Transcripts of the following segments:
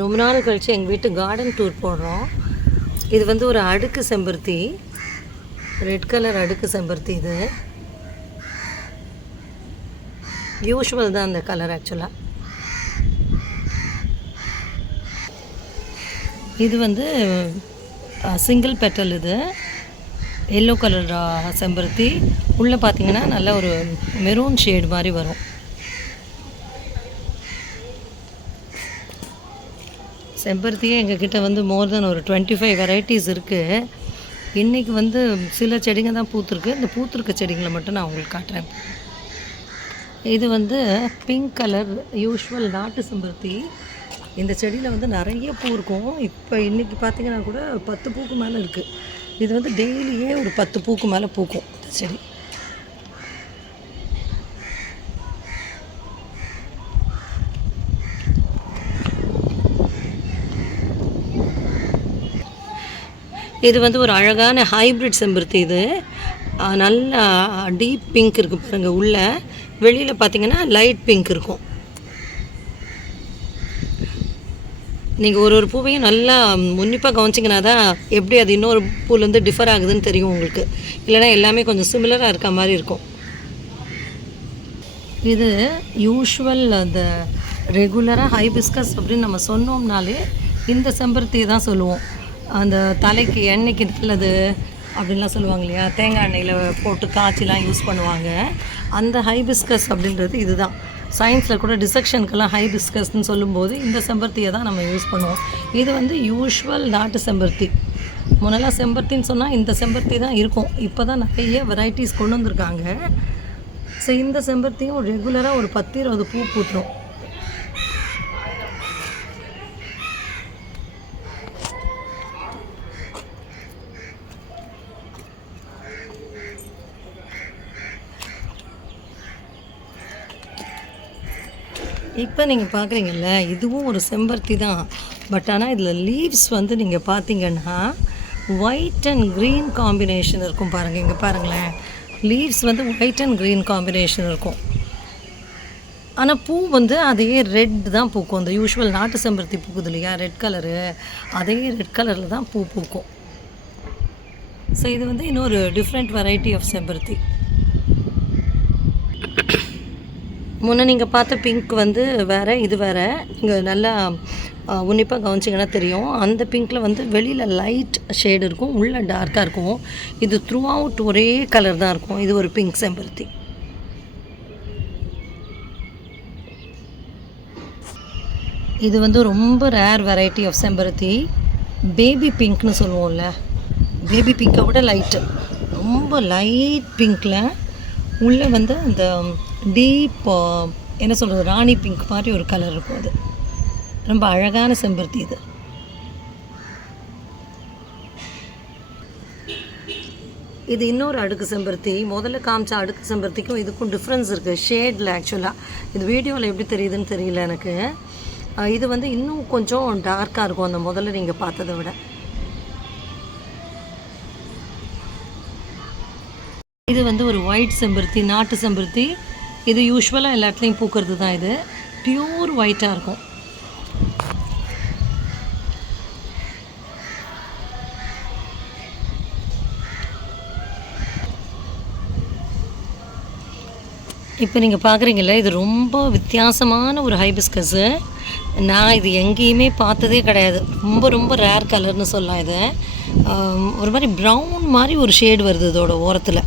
ரொம்ப நாள் கழித்து எங்கள் வீட்டு கார்டன் டூர் போடுறோம். இது வந்து ஒரு அடுக்கு செம்பருத்தி, ரெட் கலர் அடுக்கு செம்பருத்தி. இது யூஷுவல் தான் அந்த கலர் ஆக்சுவலாக. இது வந்து சிங்கிள் பெட்டல். இது எல்லோ கலர் செம்பருத்தி. உள்ளே பார்த்தீங்கன்னா நல்ல ஒரு மெரூன் ஷேடு மாதிரி வரும். செம்பருத்தியே எங்ககிட்ட வந்து மோர் தென் ஒரு 25 வெரைட்டிஸ் இருக்குது. இன்றைக்கி வந்து சில செடிங்க தான் பூத்துருக்கு. இந்த பூத்துருக்க செடிங்களை மட்டும் நான் உங்களுக்கு காட்டுறேன். இது வந்து பிங்க் கலர் யூஷுவல் நாட்டு செம்பருத்தி. இந்த செடியில் வந்து நிறைய பூ இருக்கும். இப்போ இன்றைக்கி பார்த்திங்கன்னா கூட 10 பூக்கு மேலே இருக்குது. இது வந்து டெய்லியே ஒரு 10 பூக்கு மேலே பூக்கும் இந்த செடி. இது வந்து ஒரு அழகான ஹைப்ரிட் செம்பருத்தி. இது நல்ல டீப் பிங்க் இருக்குது பாருங்கள். உள்ளே வெளியில் பார்த்திங்கன்னா லைட் பிங்க் இருக்கும். நீங்கள் ஒரு பூவையும் நல்லா உன்னிப்பாக கவனிச்சிங்கன்னா தான் எப்படி அது இன்னொரு பூலேருந்து டிஃபர் ஆகுதுன்னு தெரியும் உங்களுக்கு. இல்லைனா எல்லாமே கொஞ்சம் சிமிலராக இருக்க மாதிரி இருக்கும். இது யூஷுவல் அந்த ரெகுலராக ஹைபிஸ்கஸ் அப்படின்னு நம்ம சொன்னோம்னாலே இந்த செம்பருத்தியை தான் சொல்லுவோம். அந்த தலைக்கு எண்ணெய்க்கு நல்லது அப்படின்லாம் சொல்லுவாங்க இல்லையா, தேங்காய் எண்ணெயில் போட்டு காய்ச்சிலாம் யூஸ் பண்ணுவாங்க. அந்த ஹைபிஸ்கஸ் அப்படின்றது இது தான். சயின்ஸில் கூட டிசெக்ஷனுக்கெல்லாம் ஹைபிஸ்கஸ்ன்னு சொல்லும்போது இந்த செம்பருத்தியை தான் நம்ம யூஸ் பண்ணுவோம். இது வந்து யூஷுவல் நாட்டு செம்பருத்தி. முன்னெல்லாம் செம்பருத்தின்னு சொன்னால் இந்த செம்பருத்தி தான் இருக்கும். இப்போ தான் நிறைய வெரைட்டிஸ் கொண்டு வந்திருக்காங்க. ஸோ இந்த செம்பருத்தியும் ரெகுலராக ஒரு 10-20 பூ பூத்துரும். இப்போ நீங்கள் பார்க்குறீங்கல்ல, இதுவும் ஒரு செம்பருத்தி தான். பட் ஆனால் இதில் லீவ்ஸ் வந்து நீங்கள் பார்த்தீங்கன்னா ஒயிட் அண்ட் க்ரீன் காம்பினேஷன் இருக்கும் பாருங்கள். இங்கே பாருங்களேன், லீவ்ஸ் வந்து ஒயிட் அண்ட் க்ரீன் காம்பினேஷன் இருக்கும். ஆனால் பூ வந்து அதே ரெட் தான் பூக்கும். அந்த யூஷுவல் நாட்டு செம்பருத்தி பூக்குது இல்லையா, ரெட் கலரு, அதே ரெட் கலரில் தான் பூ பூக்கும். ஸோ இது வந்து இன்னொரு டிஃப்ரெண்ட் வெரைட்டி ஆஃப் செம்பருத்தி. முன்னே நீங்கள் பார்த்த பிங்க் வந்து வேறு, இது வேறு. நீங்கள் நல்லா உன்னிப்பாக கவனிச்சிங்கன்னா தெரியும். அந்த பிங்க்கில் வந்து வெளியில் லைட் ஷேடு இருக்கும், உள்ளே டார்க்காக இருக்கும். இது த்ரூ அவுட் ஒரே கலர் தான் இருக்கும். இது ஒரு பிங்க் செம்பருத்தி. இது வந்து ரொம்ப ரேர் வெரைட்டி ஆஃப் செம்பருத்தி. பேபி பிங்க்னு சொல்லுவோம்ல, பேபி பிங்கை விட லைட்டு, ரொம்ப லைட் பிங்க்கில் உள்ளே வந்து அந்த டீப் என்ன சொல்கிறது, ராணி பிங்க் மாதிரி ஒரு கலர் இருக்கும். அது ரொம்ப அழகான செம்பருத்தி. இது இன்னொரு அடுக்கு செம்பருத்தி. முதல்ல காமிச்ச அடுக்கு செம்பருத்திக்கும் இதுக்கும் டிஃப்ரென்ஸ் இருக்குது ஷேடில். ஆக்சுவலாக இது வீடியோவில் எப்படி தெரியுதுன்னு தெரியல எனக்கு. இது வந்து இன்னும் கொஞ்சம் டார்க்காக இருக்கும் அந்த முதல்ல நீங்கள் பார்த்ததை விட. இது வந்து ஒரு ஒயிட் செம்பருத்தி, நாட்டு செம்பருத்தி. இது யூஸ்வலாக எல்லாத்துலேயும் பூக்கிறது தான். இது பியூர் ஒயிட்டாக இருக்கும். இப்போ நீங்கள் பார்க்குறீங்களே, இது ரொம்ப வித்தியாசமான ஒரு ஹைபிஸ்கஸ்ஸு. நான் இது எங்கேயுமே பார்த்ததே கிடையாது. ரொம்ப ரொம்ப ரேர் கலர்னு சொல்லலாம். இது ஒரு மாதிரி ப்ரௌன் மாதிரி ஒரு ஷேடு வருது இதோட ஓரத்தில்.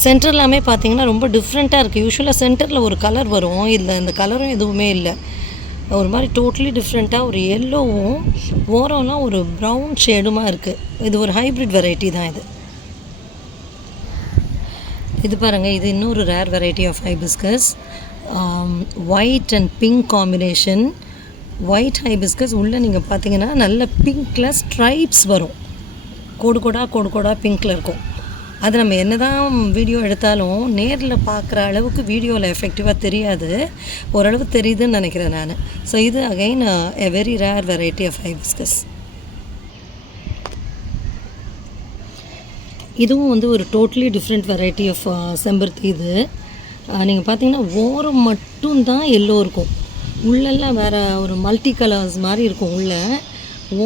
சென்டர் எல்லாமே பார்த்தீங்கன்னா ரொம்ப டிஃப்ரெண்ட்டாக இருக்குது. யூஸ்வலாக சென்டரில் ஒரு கலர் வரும், இல்லை இந்த கலரும் எதுவுமே இல்லை. ஒரு மாதிரி டோட்டலி டிஃப்ரெண்ட்டாக ஒரு எல்லோவும் ஓரம்லாம் ஒரு ப்ரௌன் ஷேடுமாக இருக்குது. இது ஒரு ஹைப்ரிட் வெரைட்டி தான். இது பாருங்கள், இது இன்னொரு rare variety of hibiscus. White and pink combination. White hibiscus உள்ளே நீங்கள் பார்த்தீங்கன்னா நல்ல பிங்க்கில் ஸ்ட்ரைப்ஸ் வரும். கோடு கோடாக பிங்க்கில் இருக்கும். அது நம்ம என்ன தான் வீடியோ எடுத்தாலும் நேரில் பார்க்குற அளவுக்கு வீடியோவில் எஃபெக்டிவாக தெரியாது. ஓரளவு தெரியுதுன்னு நினைக்கிறேன் நான். ஸோ இது again a very rare variety of hibiscus. இதுவும் வந்து ஒரு டோட்டலி டிஃப்ரெண்ட் வெரைட்டி ஆஃப் செம்பருத்தி. இது நீங்கள் பார்த்தீங்கன்னா ஓரம் மட்டும்தான் எல்லோ இருக்கும். உள்ளெல்லாம் வேறு ஒரு மல்டி கலர்ஸ் மாதிரி இருக்கும். உள்ளே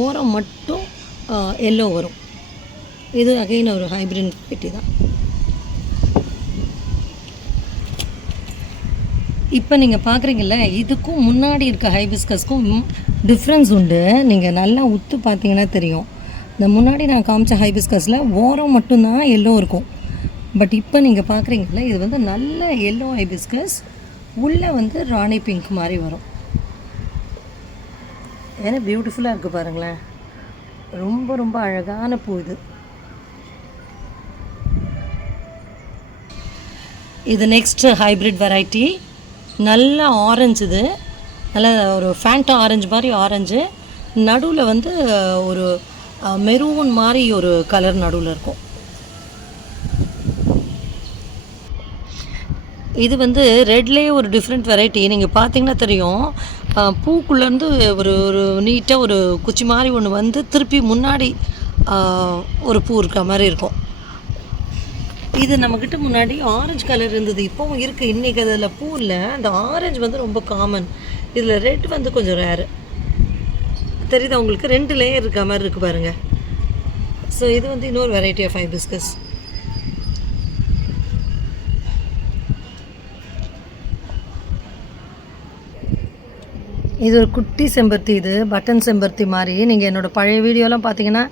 ஓரம் மட்டும் எல்லோ வரும். இது அகைன் ஒரு ஹைப்ரிட் வெரைட்டி தான். இப்போ நீங்கள் பார்க்குறீங்கல்ல, இதுக்கும் முன்னாடி இருக்க ஹைபிஸ்கஸ்க்கும் டிஃப்ரென்ஸ் உண்டு. நீங்கள் நல்லா உத்து பார்த்தீங்கன்னா தெரியும். இந்த முன்னாடி நான் காமிச்ச ஹைபிஸ்கஸில் ஓரம் மட்டும்தான் எல்லோ இருக்கும். பட் இப்போ நீங்கள் பார்க்குறீங்கல்ல, இது வந்து நல்ல எல்லோ ஹைபிஸ்கஸ், உள்ளே வந்து ராணி பிங்க் மாதிரி வரும். ஏன்னா பியூட்டிஃபுல்லாக இருக்குது பாருங்களேன். ரொம்ப ரொம்ப அழகான பூ இது. இது நெக்ஸ்ட் ஹைப்ரிட் வெரைட்டி. நல்ல ஆரஞ்சு. இது நல்ல ஒரு ஃபேண்டா ஆரஞ்சு மாதிரி ஆரஞ்சு, நடுவில் வந்து ஒரு மெரூன் மாதிரி ஒரு கலர் நடுவில் இருக்கும். இது வந்து ரெட்லேயே ஒரு டிஃப்ரெண்ட் வெரைட்டி. நீங்கள் பார்த்தீங்கன்னா தெரியும், பூக்குள்ளேருந்து ஒரு ஒரு நீட்டாக ஒரு குச்சி மாதிரி ஒன்று வந்து திருப்பி முன்னாடி ஒரு பூ இருக்கிற மாதிரி இருக்கும். இது நம்மக்கிட்ட முன்னாடி ஆரஞ்சு கலர் இருந்தது, இப்போவும் இருக்குது. இன்றைக்கி அதில் பூ இல்லை. அந்த ஆரஞ்சு வந்து ரொம்ப காமன். இதில் ரெட் வந்து கொஞ்சம் ரேரு. தெரியுதா உங்களுக்கு? 2 லேயர் இருக்க மாதிரி இருக்குது பாருங்கள். ஸோ இது வந்து இன்னொரு வெரைட்டி ஆஃப் ஹைபிஸ்கஸ். இது ஒரு குட்டி செம்பருத்தி. இது பட்டன் செம்பருத்தி மாதிரி. நீங்கள் என்னோடய பழைய வீடியோலாம் பார்த்தீங்கன்னா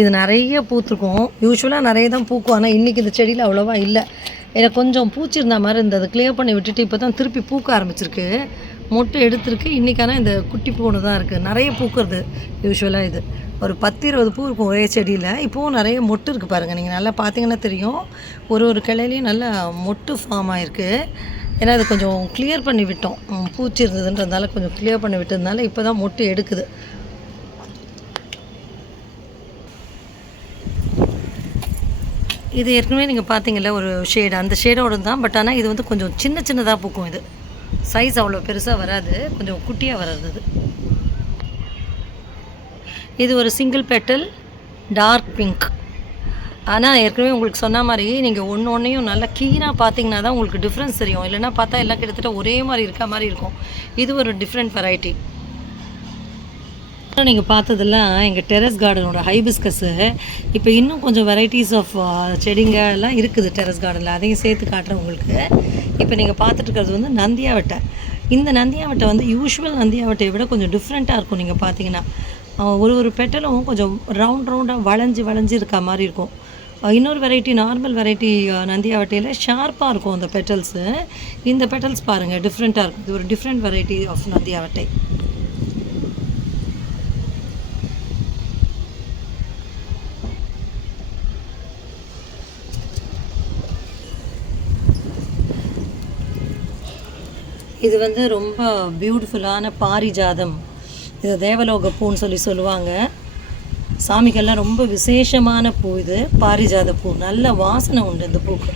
இது நிறைய பூத்துருக்கும். யூஸ்வலாக நிறைய தான் பூக்கும். ஆனால் இன்றைக்கி இந்த செடியில் அவ்வளோவா இல்லை. எனக்கு கொஞ்சம் பூச்சிருந்த மாதிரி இருந்தது. கிளியர் பண்ணி விட்டுட்டு இப்போ தான் திருப்பி பூக்க ஆரம்பிச்சிருக்கு. மொட்டு எடுத்துருக்கு. இன்றைக்கான இந்த குட்டி பூன்னு தான் இருக்குது. நிறைய பூக்கிறது. யூஸ்வலாக இது ஒரு 10-20 பூ இருக்கும் ஒரே செடியில். இப்போவும் நிறைய மொட்டு இருக்குது பாருங்கள். நீங்கள் நல்லா பார்த்தீங்கன்னா தெரியும். ஒரு கிளையிலையும் நல்லா மொட்டு ஃபார்ம் ஆகிருக்கு. ஏன்னா அது கொஞ்சம் கிளியர் பண்ணி விட்டோம். பூச்சி இருந்ததுன்றதுனால கொஞ்சம் கிளியர் பண்ணி விட்டதுனால இப்போ தான் மொட்டு எடுக்குது. இது ஏற்கனவே நீங்கள் பார்த்தீங்கல்ல ஒரு ஷேடு, அந்த ஷேடோடு தான். பட் ஆனால் இது வந்து கொஞ்சம் சின்னதாக பூக்கும். இது சைஸ் அவ்வளோ பெருசாக வராது, கொஞ்சம் குட்டியாக வராது. இது ஒரு சிங்கிள் பெட்டல் டார்க் பிங்க். ஆனால் ஏற்கனவே உங்களுக்கு சொன்ன மாதிரி நீங்கள் ஒன்றையும் நல்லா கீனாக பார்த்தீங்கன்னா தான் உங்களுக்கு டிஃப்ரென்ஸ் தெரியும். இல்லைன்னா பார்த்தா எல்லாம் கிட்டத்தட்ட ஒரே மாதிரி இருக்க மாதிரி இருக்கும். இது ஒரு டிஃப்ரெண்ட் வெரைட்டி. நீங்கள் பார்த்ததெல்லாம் எங்கள் டெரஸ் கார்டனோட ஹைபிஸ்கஸ்ஸு. இப்போ இன்னும் கொஞ்சம் வெரைட்டிஸ் ஆஃப் செடிங்க எல்லாம் இருக்குது டெரஸ் கார்டனில். அதையும் சேர்த்து காட்டுறேன் உங்களுக்கு. இப்போ நீங்கள் பார்த்துட்டு இருக்கிறது வந்து நந்தியாவட்டை. இந்த நந்தியாவட்டை வந்து யூஷுவல் நந்தியாவட்டையை விட கொஞ்சம் டிஃப்ரெண்ட்டாக இருக்கும். நீங்கள் பார்த்தீங்கன்னா ஒரு பெட்டலும் கொஞ்சம் ரவுண்டாக வளைஞ்சு இருக்க மாதிரி இருக்கும். இன்னொரு வெரைட்டி நார்மல் வெரைட்டி நந்தியாவட்டையில் ஷார்ப்பாக இருக்கும் அந்த பெட்டல்ஸு. இந்த பெட்டல்ஸ் பாருங்கள் டிஃப்ரெண்ட்டாக இருக்கும். இது ஒரு டிஃப்ரெண்ட் வெரைட்டி ஆஃப் நந்தியாவட்டை. இது வந்து ரொம்ப பியூட்டிஃபுல்லான பாரிஜாதம். இது தேவலோக பூன்னு சொல்லுவாங்க. சாமிக்கெல்லாம் ரொம்ப விசேஷமான பூ இது பாரிஜாத பூ. நல்ல வாசனை உண்டு இந்த பூக்கு.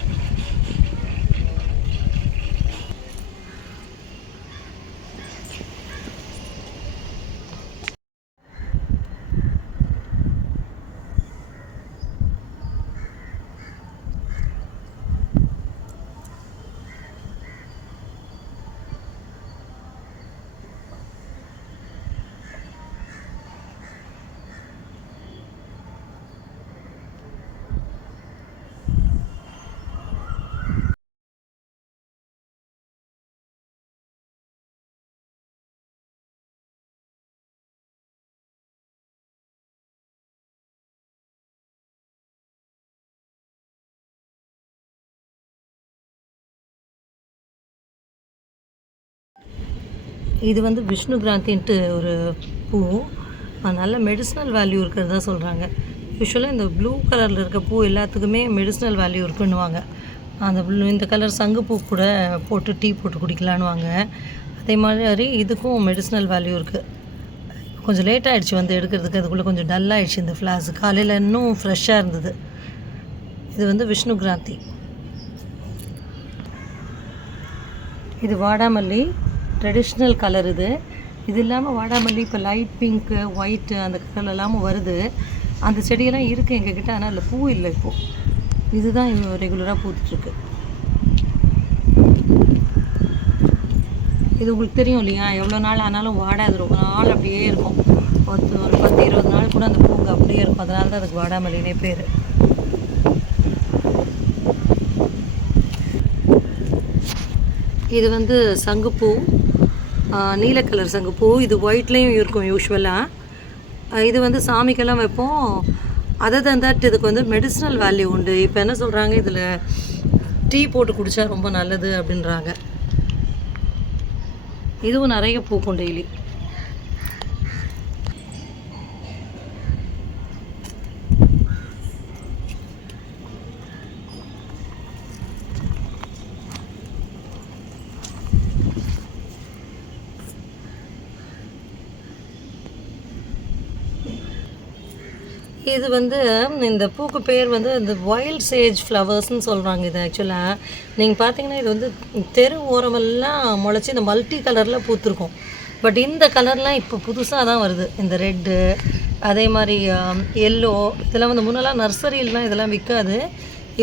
இது வந்து விஷ்ணு கிராந்தின்ட்டு ஒரு பூ. நல்ல மெடிசினல் வேல்யூ இருக்கிறதா சொல்கிறாங்க. யூஸ்வலாக இந்த ப்ளூ கலரில் இருக்க பூ எல்லாத்துக்குமே மெடிசினல் வேல்யூ இருக்குன்னுவாங்க. இந்த கலர் சங்குப்பூ கூட போட்டு டீ போட்டு குடிக்கலான்னுவாங்க. அதே மாதிரி இதுக்கும் மெடிசினல் வேல்யூ இருக்குது. கொஞ்சம் லேட் ஆகிடுச்சு வந்து எடுக்கிறதுக்கு. அதுக்குள்ளே கொஞ்சம் டல்லாகிடுச்சு இந்த ஃப்ளாஸ். காலையில் இன்னும் ஃப்ரெஷ்ஷாக இருந்தது. இது வந்து விஷ்ணு கிராந்தி. இது வாடாமல்லி ட்ரெடிஷ்னல் கலர். இது இல்லாமல் வாடாமல்லி இப்போ லைட் பிங்க்கு ஒயிட்டு அந்த கலர் இல்லாமல் வருது. அந்த செடியெல்லாம் இருக்குது எங்ககிட்ட. ஆனால் அதில் பூ இல்லை இப்போது. இதுதான் ரெகுலராக பூத்துட்ருக்கு. இது உங்களுக்கு தெரியும் இல்லையா, எவ்வளோ நாள் ஆனாலும் வாடாது, ரொம்ப நாள் அப்படியே இருக்கும். ஒரு 10-20 நாள் கூட அந்த பூங்க அப்படியே இருக்கும். அதனால தான் அதுக்கு வாடாமல்லினே பேர். இது வந்து சங்குப்பூ, நீல கலர் சங்குப்பூ. இது ஒயிட்லேயும் இருக்கும் யூஸ்வலாக. இது வந்து சாமிக்கெல்லாம் வைப்போம். அதர் தன் தட் இதுக்கு வந்து மெடிசினல் வேல்யூ உண்டு. இப்போ என்ன சொல்கிறாங்க, இதில் டீ போட்டு குடித்தா ரொம்ப நல்லது அப்படின்றாங்க. இதுவும் நிறைய பூக்கும் டெய்லி. இது வந்து இந்த பூக்கு பேர் வந்து இந்த வைல்ட் சேஜ் ஃப்ளவர்ஸ்ன்னு சொல்கிறாங்க. இது ஆக்சுவலாக நீங்கள் பார்த்தீங்கன்னா இது வந்து தெரு ஓரமெல்லாம் முளைச்சி இந்த மல்டி கலரில் பூத்துருக்கும். பட் இந்த கலர்லாம் இப்போ புதுசாக தான் வருது. இந்த ரெட்டு, அதே மாதிரி எல்லோ, இதெல்லாம் வந்து முன்னெல்லாம் நர்சரியிலாம் இதெல்லாம் விற்காது.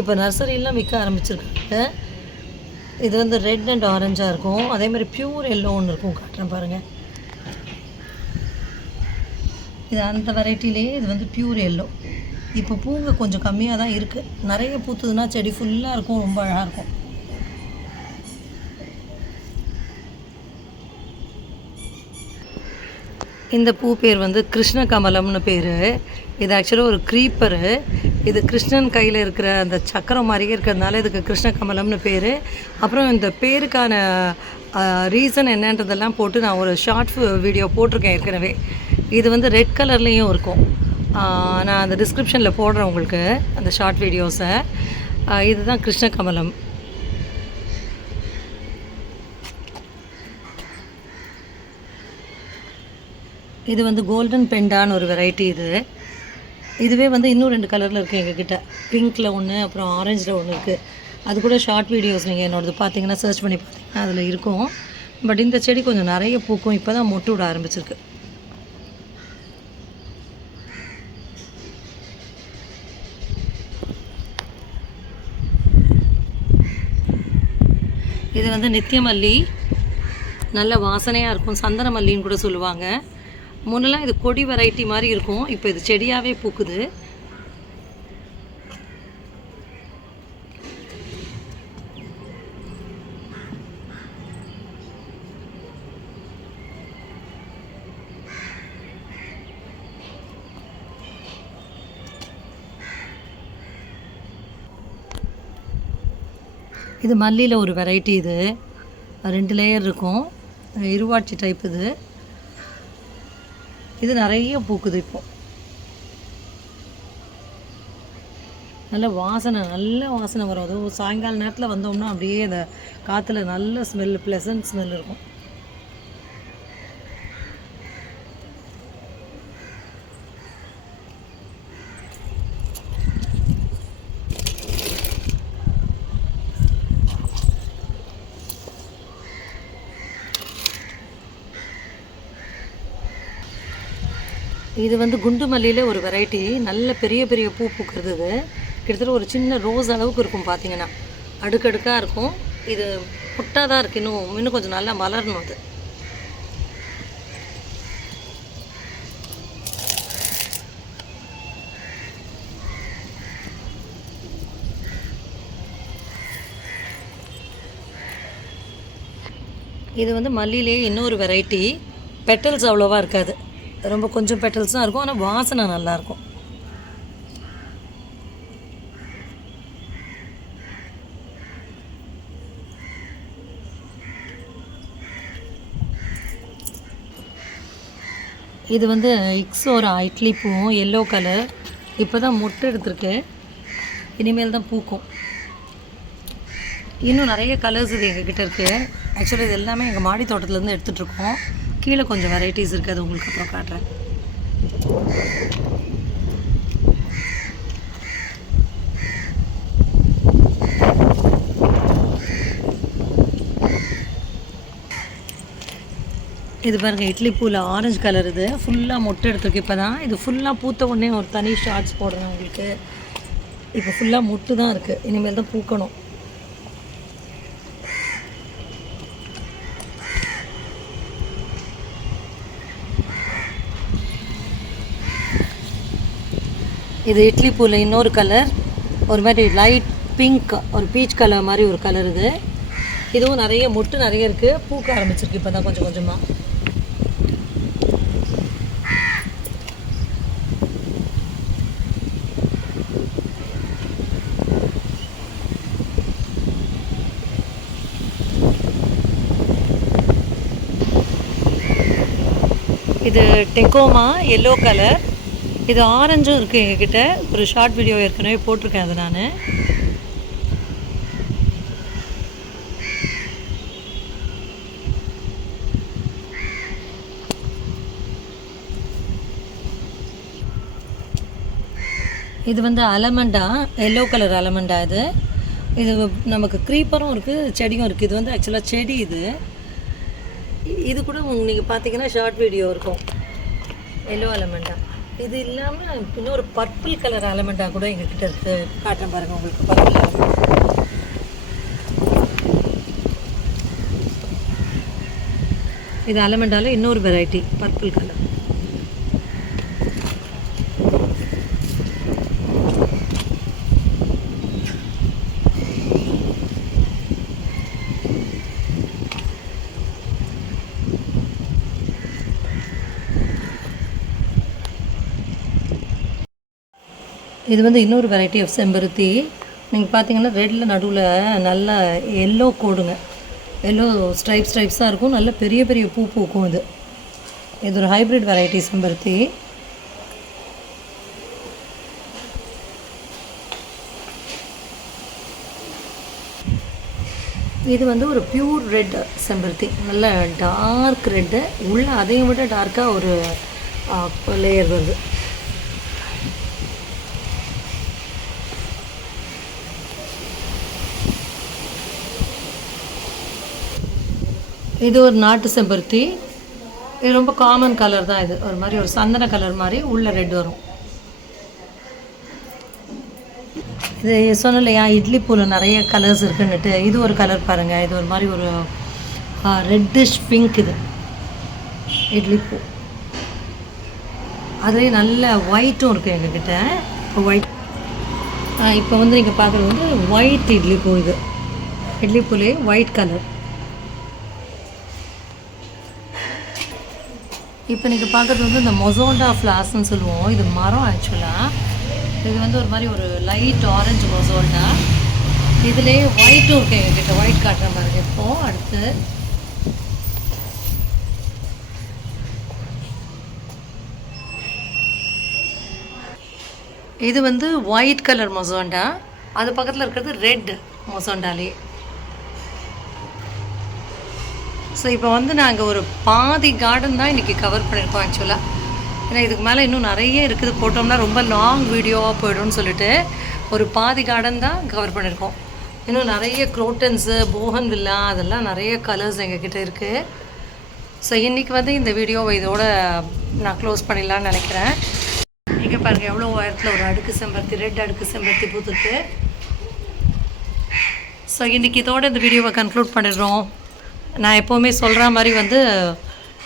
இப்போ நர்சரிலாம் விற்க ஆரம்பிச்சிருக்காங்க. இது வந்து ரெட் அண்ட் ஆரஞ்சாக இருக்கும். அதே மாதிரி ப்யூர் எல்லோ ஒன்று இருக்கும், காட்டுறேன் பாருங்கள். இது அந்த வெரைட்டிலேயே இது வந்து ப்யூர் எல்லோ. இப்போ பூங்க கொஞ்சம் கம்மியாக தான் இருக்குது. நிறைய பூத்துதுன்னா செடி ஃபுல்லாக இருக்கும், ரொம்ப அழகாக இருக்கும். இந்த பூ பேர் வந்து கிருஷ்ண கமலம்னு பேர். இது ஆக்சுவலாக ஒரு க்ரீப்பரு. இது கிருஷ்ணன் கையில் இருக்கிற அந்த சக்கரம் மாதிரியே இருக்கிறதுனால இதுக்கு கிருஷ்ண கமலம்னு பேர். அப்புறம் இந்த பேருக்கான ரீசன் என்னன்றதெல்லாம் போட்டு நான் ஒரு ஷார்ட் வீடியோ போட்டிருக்கேன் ஏற்கனவே. இது வந்து ரெட் கலர்லேயும் இருக்கும். நான் அந்த டிஸ்கிரிப்ஷனில் போடுறேன் உங்களுக்கு அந்த ஷார்ட் வீடியோஸை. இதுதான் கிருஷ்ண கமலம். இது வந்து கோல்டன் பெண்டான்னு ஒரு வெரைட்டி. இதுவே வந்து இன்னும் 2 கலரில் இருக்குது எங்ககிட்ட. பிங்க்கில் ஒன்று, அப்புறம் ஆரஞ்சில் ஒன்று இருக்குது. அது கூட ஷார்ட் வீடியோஸ் நீங்கள் என்னோடது பார்த்தீங்கன்னா, சர்ச் பண்ணி பார்த்தீங்கன்னா அதில் இருக்கும். பட் இந்த செடி கொஞ்சம் நிறைய பூக்கும். இப்போ தான் மொட்டு விட ஆரம்பிச்சிருக்கு. இது வந்து நித்தியமல்லி, நல்ல வாசனையாக இருக்கும். சந்தன மல்லின்னு கூட சொல்லுவாங்க. முன்னெல்லாம் இது கொடி வெரைட்டி மாதிரி இருக்கும். இப்போ இது செடியாகவே பூக்குது. இது மல்லியில் ஒரு வெரைட்டி. இது 2 லேயர் இருக்கும், இருவாட்சி டைப். இது நிறைய பூக்குது. இப்போது நல்ல வாசனை வரும். அதுவும் சாயங்கால நேரத்தில் வந்தோம்னா அப்படியே அந்த காற்றுல நல்ல ஸ்மெல், ப்ளசன்ட் ஸ்மெல் இருக்கும். இது வந்து குண்டு மல்லியில் ஒரு வெரைட்டி. நல்ல பெரிய பெரிய பூ பூக்கிறது. இது கிட்டத்தட்ட ஒரு சின்ன ரோஸ் அளவுக்கு இருக்கும். பார்த்தீங்கன்னா அடுக்கடுக்காக இருக்கும். இது புட்டாக தான் இருக்குது. இன்னும் கொஞ்சம் நல்லா மலரணும். அது இது வந்து மல்லியிலே இன்னொரு வெரைட்டி. பெட்டல்ஸ் அவ்வளோவா இருக்காது, ரொம்ப கொஞ்சம் பெட்டல்ஸ் தான் இருக்கும். ஆனால் வாசனை நல்லாயிருக்கும். இது வந்து இக்ஸோரா இட்லி பூவும், எல்லோ கலர். இப்போ தான் மொட்டு எடுத்துருக்கு, இனிமேல் தான் பூக்கும். இன்னும் நிறைய கலர்ஸ் இது எங்ககிட்ட இருக்குது. ஆக்சுவலாக இது எல்லாமே எங்கள் மாடி தோட்டத்துலேருந்து எடுத்துகிட்ருக்கோம். கீழே கொஞ்சம் வெரைட்டிஸ் இருக்குது, அது உங்களுக்கு அப்புறம் காட்டுறேன். இது பாருங்கள், இட்லி பூவில் ஆரஞ்சு கலர். இது ஃபுல்லாக மொட்டை எடுத்துருக்கு. இப்போ தான் இது ஃபுல்லாக பூத்த உடனே ஒரு தனி ஷார்ட்ஸ் போடுறேன் உங்களுக்கு. இப்போ ஃபுல்லாக மொட்டு தான் இருக்குது, இனிமேல் தான் பூக்கணும். இது இட்லி பூவில் இன்னொரு கலர், ஒரு மாதிரி லைட் பிங்க், ஒரு பீச் கலர் மாதிரி ஒரு கலர். இதுவும் நிறைய மொட்டு நிறைய இருக்குது, பூக்க ஆரம்பிச்சிருக்கு இப்போ தான் கொஞ்சம் கொஞ்சமாக. இது டெக்கோமா எல்லோ கலர், இது ஆரஞ்சும் இருக்குது எங்ககிட்ட. ஒரு ஷார்ட் வீடியோ ஏற்கனவே போட்டிருக்கேன் அது நான். இது வந்து அலமண்டா, எல்லோ கலர் அலமண்டா. இது நமக்கு க்ரீப்பரும் இருக்குது, செடியும் இருக்குது. இது வந்து ஆக்சுவலாக செடி. இது கூட நீங்கள் பார்த்தீங்கன்னா ஷார்ட் வீடியோ இருக்கும், எல்லோ அலமண்டா. இது இல்லாமல் இன்னொரு பர்பிள் கலர் அலமண்டா கூட எங்ககிட்ட இருக்குது. காட்டுறேன் பாருங்கள் உங்களுக்கு. பர்பிள் இது அலமண்டாவில் இன்னொரு வெரைட்டி, பர்பிள் கலர். இது வந்து இன்னொரு வெரைட்டி ஆஃப் செம்பருத்தி. நீங்கள் பார்த்தீங்கன்னா ரெட்டில் நடுவில் நல்ல எல்லோ கோடுங்க, எல்லோ ஸ்ட்ரைப்ஸாக இருக்கும். நல்ல பெரிய பெரிய பூ பூக்கும். இது ஒரு ஹைப்ரிட் வெரைட்டி செம்பருத்தி. இது வந்து ஒரு பியூர் ரெட் செம்பருத்தி, நல்ல டார்க் ரெட்டு, உள்ள அதையும் விட டார்க்காக ஒரு லேயர் வருது. இது ஒரு நாட்டு செம்பருத்தி. இது ரொம்ப காமன் கலர் தான். இது ஒரு மாதிரி ஒரு சந்தன கலர் மாதிரி, உள்ள ரெட் வரும். இது சொன்ன இல்லையா, இட்லி பூவில் நிறைய கலர்ஸ் இருக்குன்னுட்டு. இது ஒரு கலர் பாருங்கள். இது ஒரு மாதிரி ஒரு ரெட்டிஷ் பிங்க். இது இட்லி பூ. அதுலேயே நல்ல ஒயிட்டும் இருக்குது எங்ககிட்ட. இப்போ ஒயிட் இப்போ வந்து நீங்கள் பார்க்குறது வந்து ஒயிட் இட்லி பூ. இது இட்லி பூலே ஒயிட் கலர். இப்போ நீங்கள் பார்க்குறது வந்து இந்த மொசோண்டா ஃப்ளாஸ்ன்னு சொல்லுவோம். இது மரம் ஆக்சுவலாக. இது வந்து ஒரு மாதிரி ஒரு லைட் ஆரஞ்சு மொசோண்டா. இதுலேயே ஒயிட்டும் இருக்குது எங்ககிட்ட. ஒயிட் காட்டுற மாதிரி. இப்போது அடுத்து இது வந்து ஒயிட் கலர் மொசோண்டா. அது பக்கத்தில் இருக்கிறது ரெட் மொசோண்டாலே. ஸோ இப்போ வந்து நாங்கள் ஒரு பாதி கார்டன் தான் இன்றைக்கி கவர் பண்ணியிருக்கோம் ஆக்சுவலாக. ஏன்னா இதுக்கு மேலே இன்னும் நிறைய இருக்குது, போட்டோம்னா ரொம்ப லாங் வீடியோவாக போய்டும்னு சொல்லிட்டு ஒரு பாதி கார்டன் தான் கவர் பண்ணியிருக்கோம். இன்னும் நிறைய குரோட்டன்ஸு, போகன் வில்லா, அதெல்லாம் நிறைய கலர்ஸ் எங்ககிட்ட இருக்குது. ஸோ இன்றைக்கி வந்து இந்த வீடியோவை இதோட நான் க்ளோஸ் பண்ணிடலான்னு நினைக்கிறேன். இங்கே பாருங்கள் எவ்வளோ உயரத்தில் ஒரு அடுக்கு செம்பருத்தி, ரெட் அடுக்கு செம்பருத்தி பூத்துருக்கு. ஸோ இன்றைக்கி இதோட இந்த வீடியோவை கன்க்ளூட் பண்ணிடுறோம். நான் எப்போவுமே சொல்கிற மாதிரி வந்து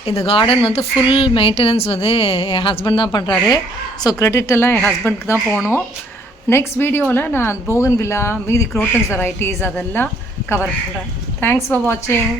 இந்த கார்டன் வந்து ஃபுல் மெயின்டெனன்ஸ் வந்து என் ஹஸ்பண்ட் தான் பண்ணுறாரு. ஸோ க்ரெடிட்டெல்லாம் என் ஹஸ்பண்டுக்கு தான் போகணும். நெக்ஸ்ட் வீடியோவில் நான் போகன் வில்லா, மீதி குரோட்டன்ஸ் வெரைட்டிஸ் அதெல்லாம் கவர் பண்ணுறேன். தேங்க்ஸ் ஃபார் வாட்சிங்.